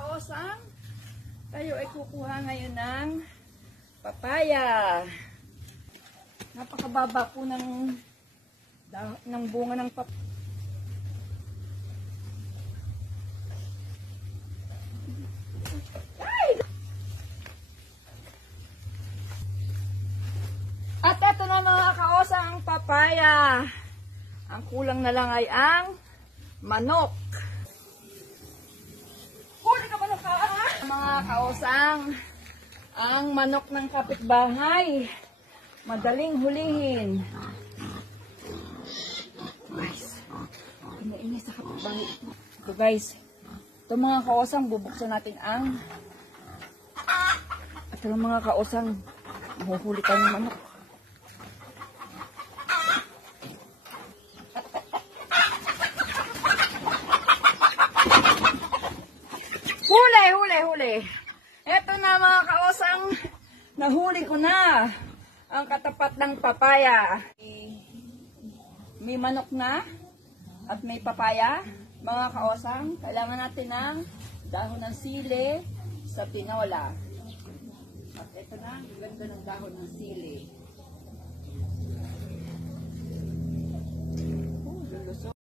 kaosang, tayo ay kukuha ngayon ng papaya. Napakababa po ng bunga ng papaya. At eto na mga kaosang ang papaya. Ang kulang na lang ay ang manok. Huli ka manok ka? Mga kaosang, ang manok ng kapitbahay. Madaling hulihin. Guys, ina-ina sa kapitbahay. Ito guys, ito mga kaosang, bubuksan natin ang ito mga kaosang, mahuhuli tayo ng manok. Huli. Ito na mga kaosang, nahuli ko na ang katapat ng papaya. May manok na at may papaya. Mga kaosang, kailangan natin ng dahon ng sili sa tinola. At ito na, ganda ng dahon ng sili.